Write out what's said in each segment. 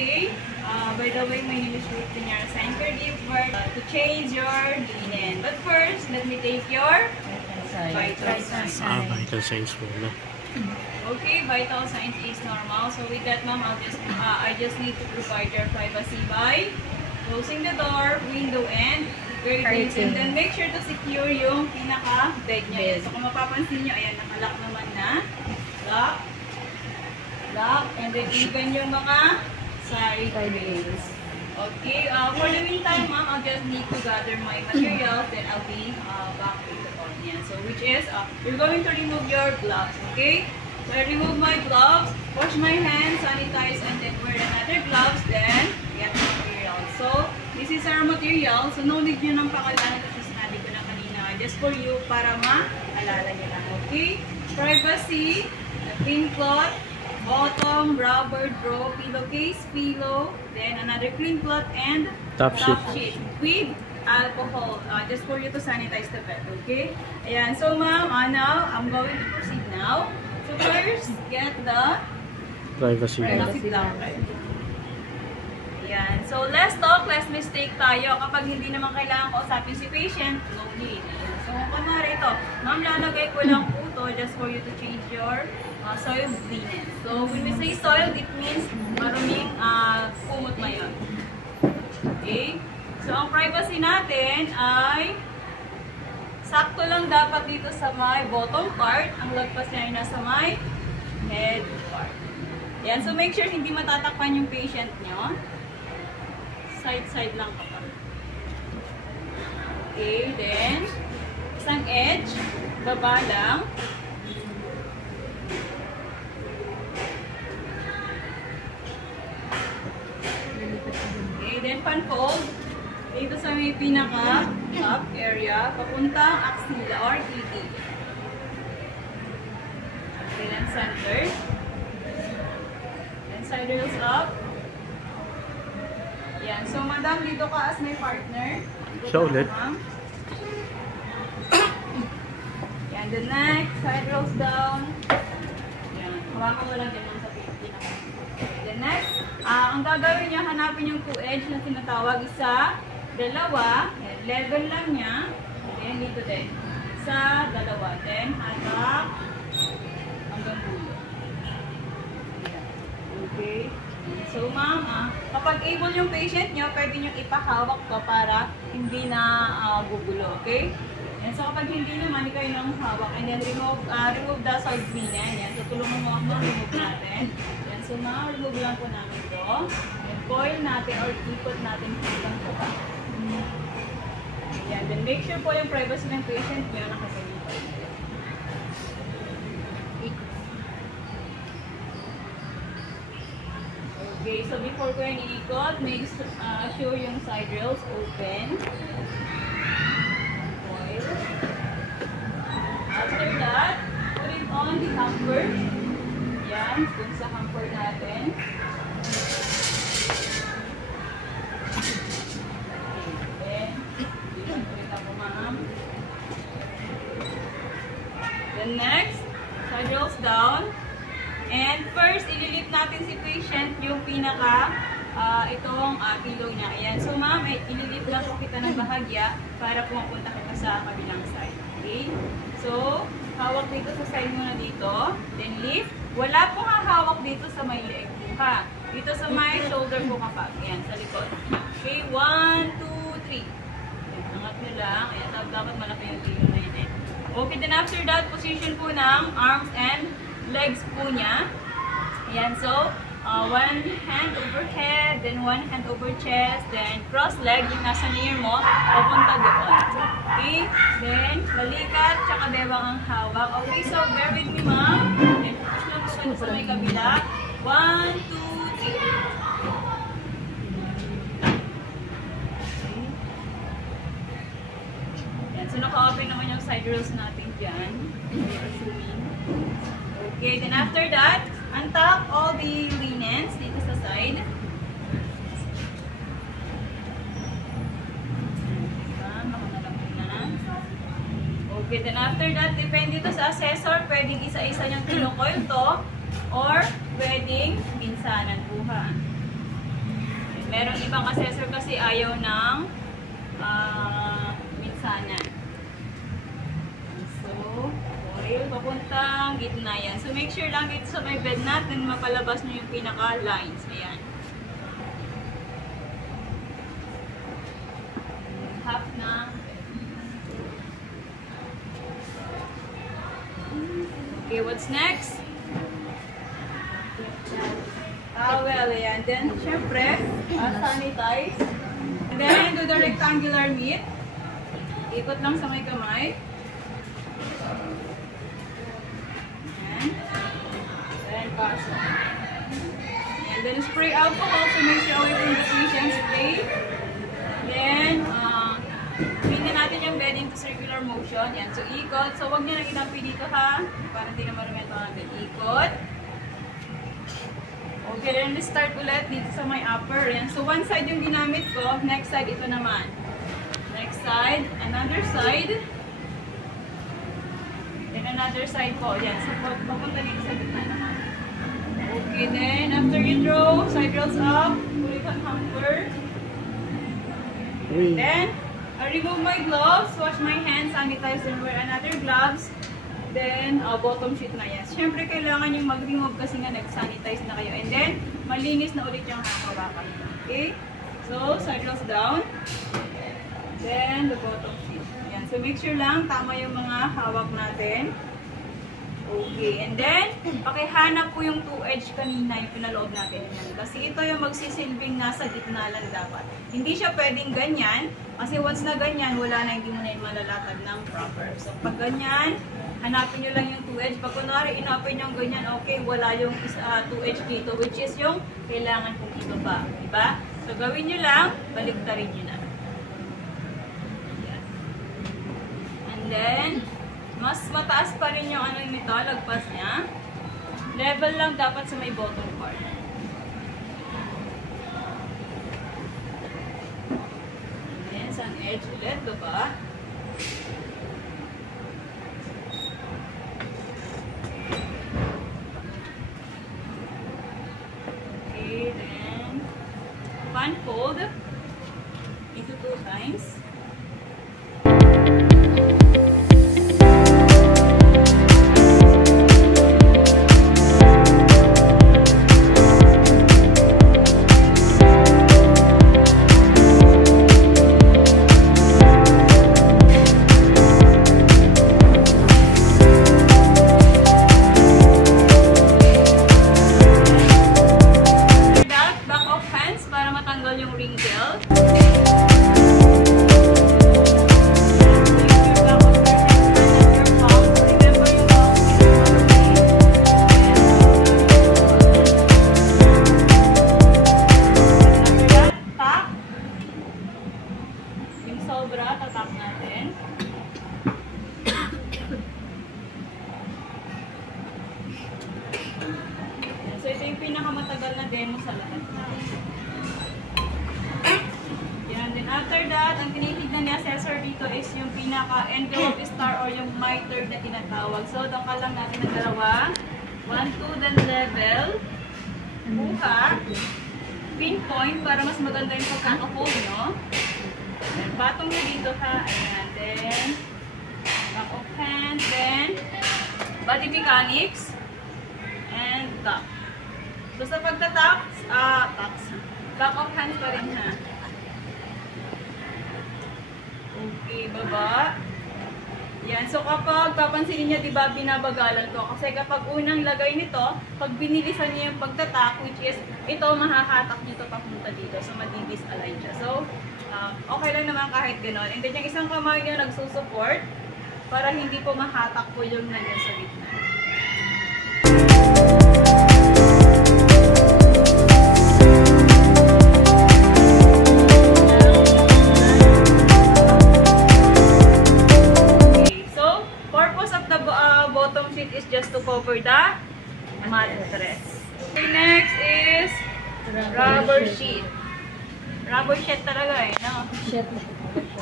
today. By the way, my name is Ruth Piñara, sign caregiver to change your linen. But first, let me take your vital signs. Vital signs muna. Okay, vital signs is normal. So with that, ma'am, I just need to provide your privacy by closing the door, window, and curtains. And then make sure to secure yung pinaka-bed niya. So kung mapapansin nyo, ayan, nakalock naman na. Lock, and then even yung mga side rails. Okay, for the meantime, ma'am, I'll just need to gather my materials, then I'll be back with the on. Yeah. So which is, you're going to remove your gloves, okay? So I remove my gloves, wash my hands, sanitize, and then wear another gloves, then get the material. So this is our material, so no need nyo nang pakalanan kasi sinabi ko na kanina. Just for you, para maalala nyo lang, okay? Privacy, clean cloth, bottom, rubber, draw, pillowcase, pillow, then another clean cloth, and top sheet with alcohol, just for you to sanitize the bed, okay? Ayan, so ma'am, now, I'm going to proceed now. So first, get the privacy blanket. Ayan, so less talk, less mistake tayo. Kapag hindi naman kailangan kausapin si patient, no need. Ayan. So kunwari ito, ma'am, lalagay ko lang po ito just for you to change your soiled linen. So when we say soiled, it means maruming kumot na yun. Okay? So ang privacy natin ay sakto lang dapat dito sa may bottom part. Ang lagpas niya ay nasa may head part. Yan. So make sure hindi matatakpan yung patient nyo. Side-side lang kapag. Okay. Then, isang edge. Baba lang. Okay. Then, pan-fold. Dito sa may pinaka-top area, papuntang axilla or kitty. Okay, then center. Then side rails up. Yan. So, madam, dito ka as my partner. Siya ulit. Yan. The next, side rolls down. Yan. Hawakan mo lang dyan sa pinaka. The next, ang gagawin niya, hanapin yung 2 edge na tinatawag. Isa, dalawa, level lang niya, then dito din, sa dalawa, then hatak hanggang dulo. Okay? So ma'am, kapag able yung patient nyo, pwede nyo ipahawak to para hindi na gugulo, okay? And so kapag hindi naman, ikaw yung nang hawak, and then remove the soiled linen. Yan, so tulungan mo ako, remove natin. Yan, so remove lang po namin ito. And coil natin or ikot natin hanggang po. Ayan, then make sure po yung privacy ng patient nyo nakasalita. Okay, so before ko yung iikot, make sure yung side rails open. Coil. After that, put it on the hamper. Ayan, dun sa hamper natin. Then next, side rolls down. And first, ililip natin si patient yung pinaka, itong pillow niya. Ayan. So ma'am, ililip lang po kita ng bahagya para pumapunta kita sa kabilang side. Okay? So, hawak dito sa side muna dito. Then lift. Wala pong hawak dito sa may leg po ha. Dito sa may shoulder po kapag. Ayan, sa likod. Okay, 1, 2, 3. Ayan, angat nyo lang. Ayan, dapat malaki yung pillow na yun eh. Okay, then after that, position po ng arms and legs po niya. Ayan, so, one hand over head, then one hand over chest, then cross leg, yung nasa near mo, papunta doon. Okay, then balikat, tsaka dewang ang hawak. Okay, so bear with me ma'am. Then push lang po sa may kabila. 1, 2, 3. So, naka-open naman yung side rails natin dyan. Okay, then after that, untuck all the linens dito sa side. Okay, then after that, depende ito sa assessor, pwedeng isa-isa niyang kinukoil to, or pwedeng pinsanan buha. Merong ibang assessor kasi ayaw ng minsanan. So, rail papuntang gitna yan. So, make sure lang dito sa may bed natin, mapalabas nyo yung pinaka-lines. Ayan. Half na. Okay, what's next? Towel, ayan. Then, syempre, sanitize. And then, do the rectangular meat. Ikot lang sa may kamay. Ayan. Then, paso. And then, spray alcohol to make sure away from the patient. Spray. Then, pinin natin yung bed into circular motion. Yan. So, ikot. So, huwag nyo nang inampi dito ha. Para hindi na marumento natin. Ikot. Okay, then start ulit dito sa my upper. Yan. So, one side yung ginamit ko. Next side, ito naman. Next side. Another side. Then, another side po. Yan. So, papunta dito sa gitna naman. Okay, then, after you draw, side rolls up. Pulit ang hamper. Then, I remove my gloves, wash my hands, sanitize, and wear another gloves. Then, bottom sheet na yan. Siyempre, kailangan yung mag-remove kasi nga nag-sanitize na kayo. And then, malinis na ulit yung hahawakan. Okay? So, side rolls down. Then, the bottom sheet. Ayan. So, make sure lang tama yung mga hawak natin. Okay. And then, pakihanap po yung 2 edge kanina yung pinalood natin. Yan. Kasi ito yung magsisilbing nasa gitna lang dapat. Hindi siya pwedeng ganyan. Kasi once na ganyan, wala na, hindi mo na yung malalatag ng proper. So, pag ganyan, hanapin nyo lang yung 2 edge. Pag kunwari, inapin nyo ganyan, okay, wala yung 2 edge dito, which is yung kailangan kong ibaba. Diba? So, gawin nyo lang, baliktarin nyo na. Yan. And then, mas mataas pa rin yung ano nito, lagpas niya. Level lang dapat sa may bottom part. Ayan, saan edge ulit, diba? Okay, then fan fold into 2 times. Pinakamatagal na demo sa lahat. Yan. Then after that, ang tinitignan ni assessor dito is yung pinaka-envelope star or yung miter na tinatawag. So, dangkal lang natin ng dalawa. 1, 2, then level. Buka. Pinpoint para mas maganda yung pagkaka-fold, no? Then, patong na dito ha. Ayan. Then, back of hand. Then, body mechanics. And top. So, sa pagtataps, back of hands pa rin ha. Okay, baba. Yan. So, kapag papansinin niya, diba, binabagalan ko. Kasi kapag unang lagay nito, pag binilisan niya yung pagtatak, which is, ito, mahahatak nito papunta dito. So, madi-disalign siya. So, okay lang naman kahit gano'n. And then, yung isang kamay niya nagsusupport para hindi po mahatak po yung nandiyan sa gitna. Is just to cover the mattress. Okay, next is rubber sheet. Rubber sheet talaga eh, no? Sheet.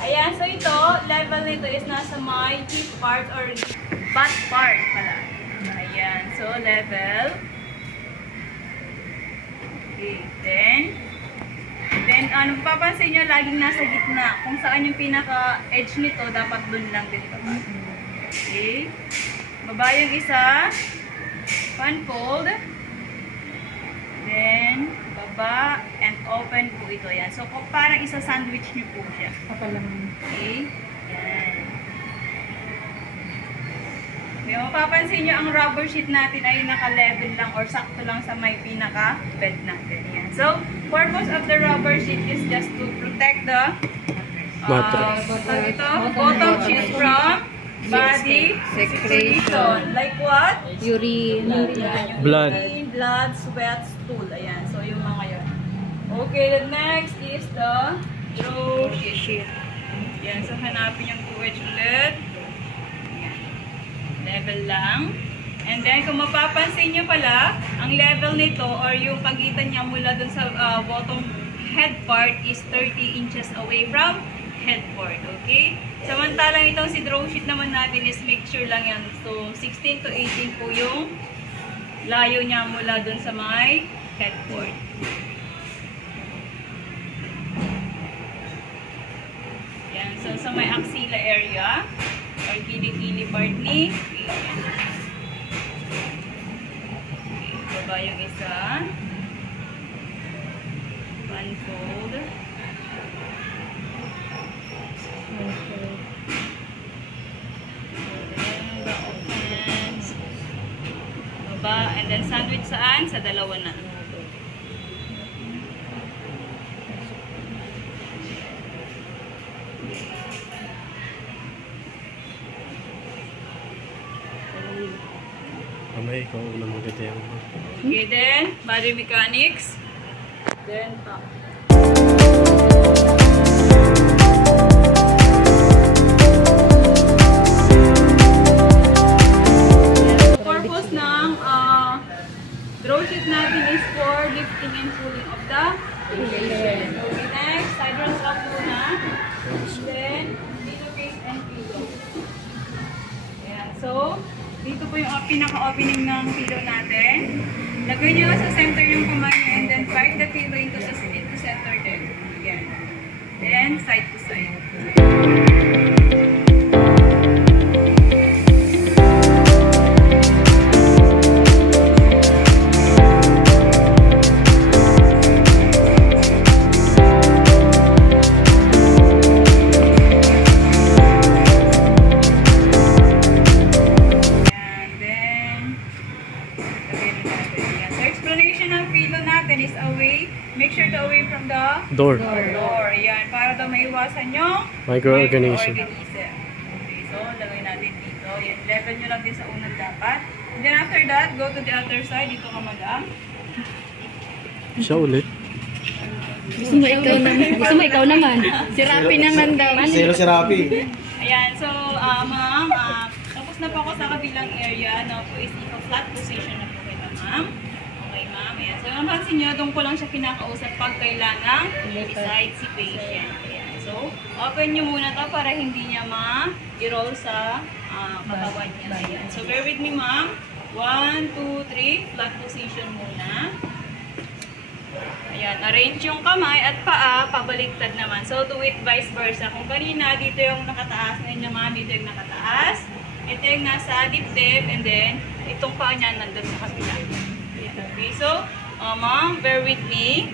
Ayan, so ito, level nito is nasa my hip part or butt part pala. Ayan, so level. Okay, then then, papansin nyo, laging nasa gitna. Kung saan yung pinaka-edge nito, dapat dun lang din ito. Okay. Baba yung isa. Unfold. Then, baba and open po ito. Yan. So, parang isa sandwich nyo po siya. Okay. Yan. Okay, mapapansin nyo, ang rubber sheet natin ay naka-level lang or sakto lang sa may pinaka-bed natin. Yan. So, purpose of the rubber sheet is just to protect the bottom sheet from body secretion. Like what? Urine. Blood. Urine, blood, sweat, stool. Ayan. So, yung mga yun. Okay, the next is the draw sheet. Yan. So, hanapin yung 2H ulit. Level lang. And then, kung mapapansin nyo pala, ang level nito or yung pagitan niya mula dun sa bottom head part is 30 inches away from head part. Okay? Samantalang itong si draw sheet naman natin is make sure lang yan. So, 16 to 18 po yung layo niya mula dun sa may head part. Yan. So, sa may axilla area or kili-kili part ni patient. Okay, baba yung isa. Unfold. Then, back of hands. Baba, and then sandwich saan? Sa dalawa na. Kamay, ikaw una magkatayang mo. Okay, then, body mechanics. Then, top. Purpose ng draw sheet natin is for lifting and pulling of the patient. Okay, next, side rolls up muna. Then, pillowcase and pillow. Ayan, so, dito po yung pinaka-opening ng pillow natin. Lagay nyo sa center yung kamay nyo and then slide the pillow into center din. Ayan. Then, side to side. Make sure to away from the Door. Ayan, para daw maiwasan yung Microorganism. Okay, so lagay natin dito. Ayan, level nyo lang din sa unang dapat. And then after that, go to the other side. Dito ka madam. Siya ulit. Gusto mo ikaw naman. Si Rapi naman daw. Zero si Rapi. Ayan, so ma'am, tapos na po ako sa kabilang area. Now po is flat position na po kita ma'am. Okay ma'am, ayan. So mapansin nyo, doon ko lang siya kinakausap pag kailangan beside si patient. Ayan. So, open nyo muna to para hindi niya ma-roll sa katawan niya. Ayan. So, bear with me ma'am. 1, 2, 3. Flat position muna. Ayan. Arrange yung kamay at paa, pabaliktad naman. So, do it vice versa. Kung kanina, dito yung nakataas. Ngayon naman, dito yung nakataas. Ito yung nasa dibdib. And then, itong paa niya nandun sa kabila. Ayan. Okay. So, ma'am, bear with me.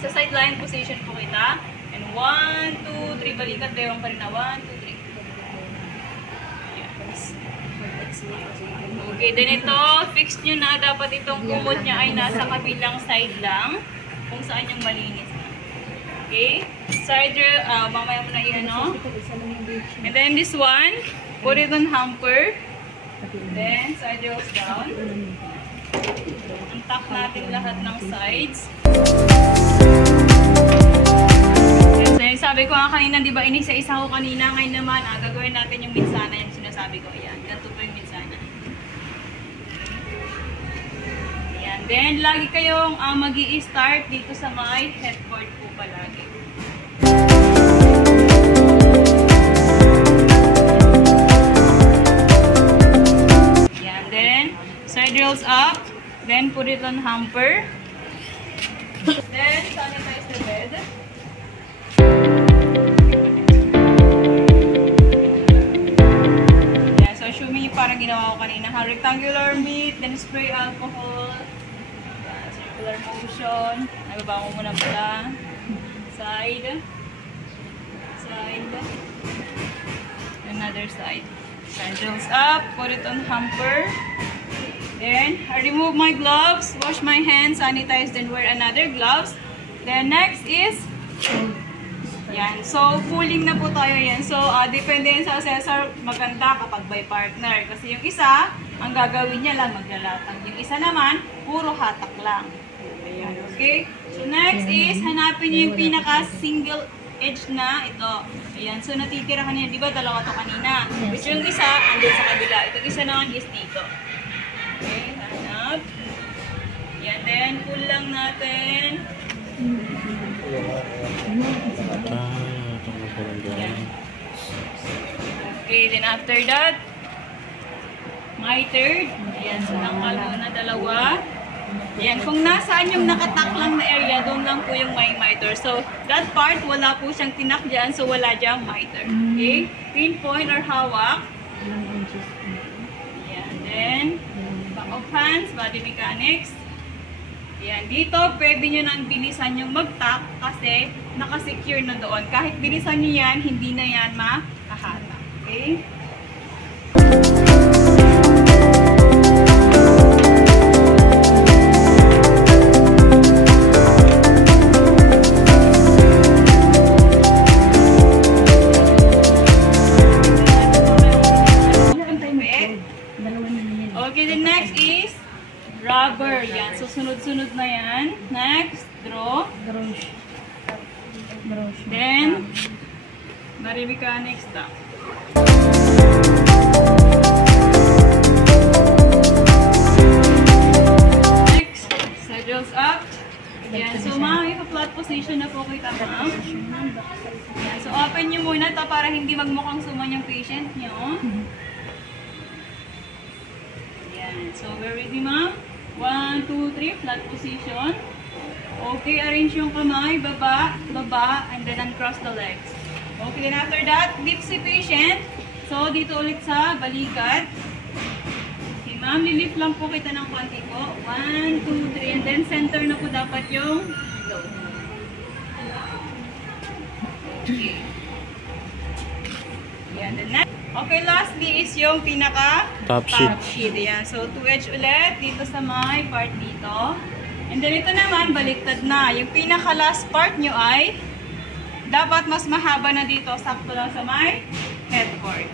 Sa sideline position po kita. And 1, 2, 3. Balikat tayo pa rin na. 1, 2, 3. Okay, then ito, fix nyo na. Dapat itong kumot niya ay nasa kabilang side lang. Kung saan yung malinis na. Okay? Side rail, mamaya mo na yan, no? And then this one, put it on hamper. Then, side rails down. Untuck natin lahat ng sides. So, sabi ko nga kanina, di ba, inisa-isa ko kanina. Ngayon naman, gagawin natin yung minsana, yung sinasabi ko. Ayan, ganito po yung minsana. Ayan. Then, lagi kayong mag-i-start dito sa my headboard po palagi. Ayan. Then, side rails up. Then, put it on hamper. Then, sanitize the bed. ginawa ko kanina. Rectangular meat, then spray alcohol. Circular motion. Nababa ko muna pala. Side. Side. Another side. Sandals up. Put it on hamper. Then, I remove my gloves. Wash my hands. Sanitize. Then wear another gloves. Then next is yan. So, pooling na po tayo yan. So, depende yan sa assessor, maganda kapag by partner. Kasi yung isa, ang gagawin niya lang maglalatag. Yung isa naman, puro hatak lang. Ayan, okay? So, next is, hanapin niyo yung pinaka-single edge na ito. Ayan. So, natitira kanina. Di ba, dalawa to kanina? Which yung isa, andun sa kabila. Itong isa naman is dito. Okay, hanap. Yan, then, pull lang natin. Okay, then after that, my third. Ayan, so tangkal muna dalawa. Ayan, kung nasaan yung nakatak lang na area, doon lang po yung may miter. So, that part, wala po siyang tinak dyan, so wala dyang miter. Okay? Pinpoint or hawak. Ayan, then, back of hands, body mechanics. Ayan, dito pwede nyo nang bilisan yung mag-tack kasi nakasecure na doon. Kahit bilisan nyo yan, hindi na yan makahata. Okay? Okay, the next is rubber. Yan. So, sunod-sunod na yan. Next, draw. Then, body mechanics tack. Next, saddles up. Yan. So, flat position na po kita, ma'am. Yan. So, open nyo muna to para hindi magmukhang suman yung patient nyo. So, we're ready, ma'am. 1, 2, 3, flat position. Okay, arrange yung kamay, baba, baba, and then uncross the legs. Okay, then after that, dip si patient. So, dito ulit sa balikat. Okay, ma'am, lilift lang po kita ng konti po. 1, 2, 3, and then center na po dapat yung low. Okay. Yan, the next. Okay, lastly is yung pinaka top sheet. Ayan. So, 2 edge ulit dito sa may part dito. And then ito naman, baliktad na. Yung pinaka last part nyo ay dapat mas mahaba na dito. Sakto lang sa may headboard.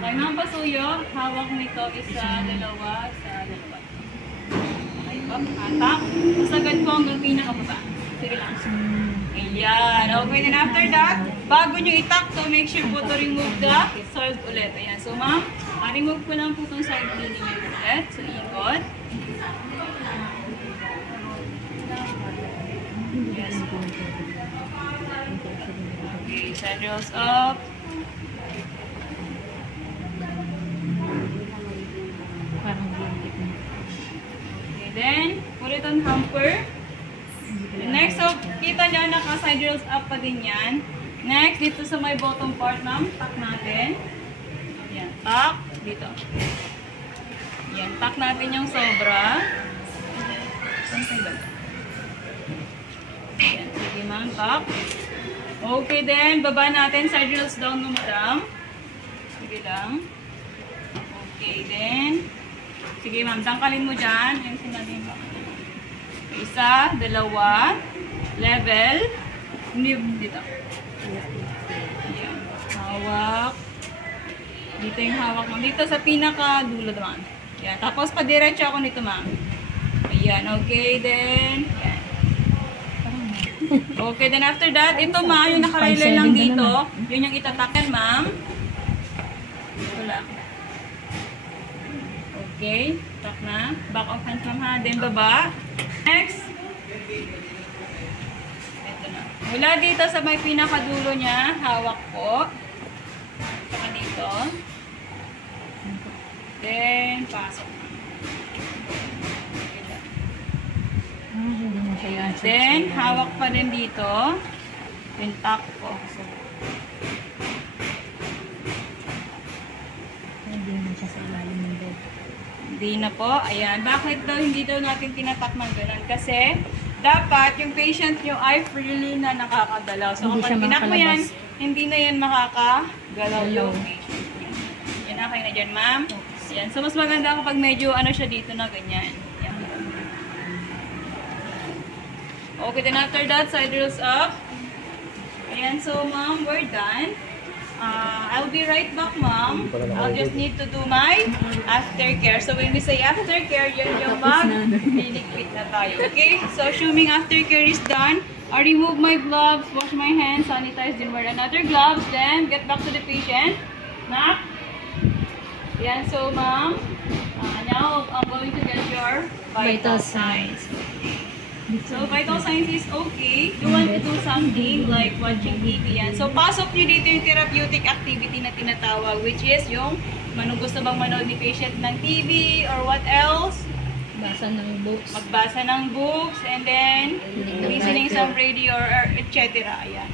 Okay, mga pasuyo, hawak nito isa, dalawa, sa dalawa. Okay po, hatak. Masagad po hanggang pinakababa. Sige lang. Ayan. Okay, then after that, bago nyo itak to, make sure po to remove the soles ulit. Ayan. So, ma'am, remove ko lang po itong side cleaning ulit. So, ikot. Yes po. Okay, saddles up. Okay, then, put it on hamper. Next, so, kita nyo, naka-side rails up pa din yan. Next, dito sa may bottom part, ma'am, tack natin. Yan, tack. Dito. Yan, tack natin yung sobra. Yan, sige ma'am, tack. Okay, then, baba natin, side rails down no, madam. Sige lang. Okay, then, sige ma'am, tangkalin mo dyan. Yung sinabi mo. Isa, dalawa, level, dito. Ayan. Hawak. Dito yung hawak mo. Dito sa pinaka-dulo naman. Ayan. Tapos, padiretso ako nito, ma'am. Ayan. Okay, then. Ayan. Okay, then after that, ito ma'am, yung nakarelay lang dito, yun yung itatakan, ma'am. Ito lang. Okay. Tuck na. Back of hands, ma'am, ha. Then, baba. Next. Ito na. Mula dito sa may pinakadulo niya, hawak po. Saka dito. Then, pasok. Hindi mo siya yan. Then, hawak pa rin dito. Then, tuck po. Hindi mo siya sa ilalim ng bed. Hindi na po. Ayan. Bakit daw hindi daw natin tinatak ng ganun? Kasi, dapat yung patient nyo ay freely na nakakagalaw. So, Hindi kapag siya tinak mo yan, makakalabas. hindi na yan makakagalaw yung Galaw. patient nyo. Yan, okay na dyan, ma'am. Yan. So, mas maganda kapag medyo ano siya dito na ganyan. Yan. Okay, then after that, side rolls up. Ayan, so ma'am, we're done. I'll be right back, ma'am. I'll just need to do my aftercare. So when we say aftercare, yan yung mag-liligpit na tayo. Okay? So assuming aftercare is done, I remove my gloves, wash my hands, sanitize, then wear another gloves, then get back to the patient. Na? Yan, so ma'am, now I'm going to get your vital Vital signs. So, vital signs is okay. You want to do something like watching TV yan. So, pasok nyo dito yung therapeutic activity na tinatawag, which is yung gusto bang manood ni patient ng TV or what else? Basa ng books. Magbasa ng books and then listening some radio or etc. Ayan.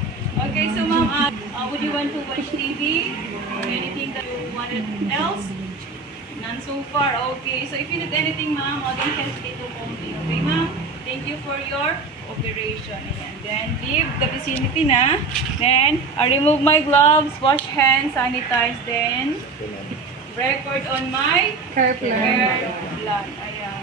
Okay, so ma'am, would you want to watch TV or anything that you wanted else? None so far. Okay, so if you need anything, ma'am, don't hesitate to call me. Okay, ma'am? Thank you for your operation. Ayan. Then, leave the vicinity na. Then, I remove my gloves, wash hands, sanitize, then record on my Hair plan. hair plan. Ayan.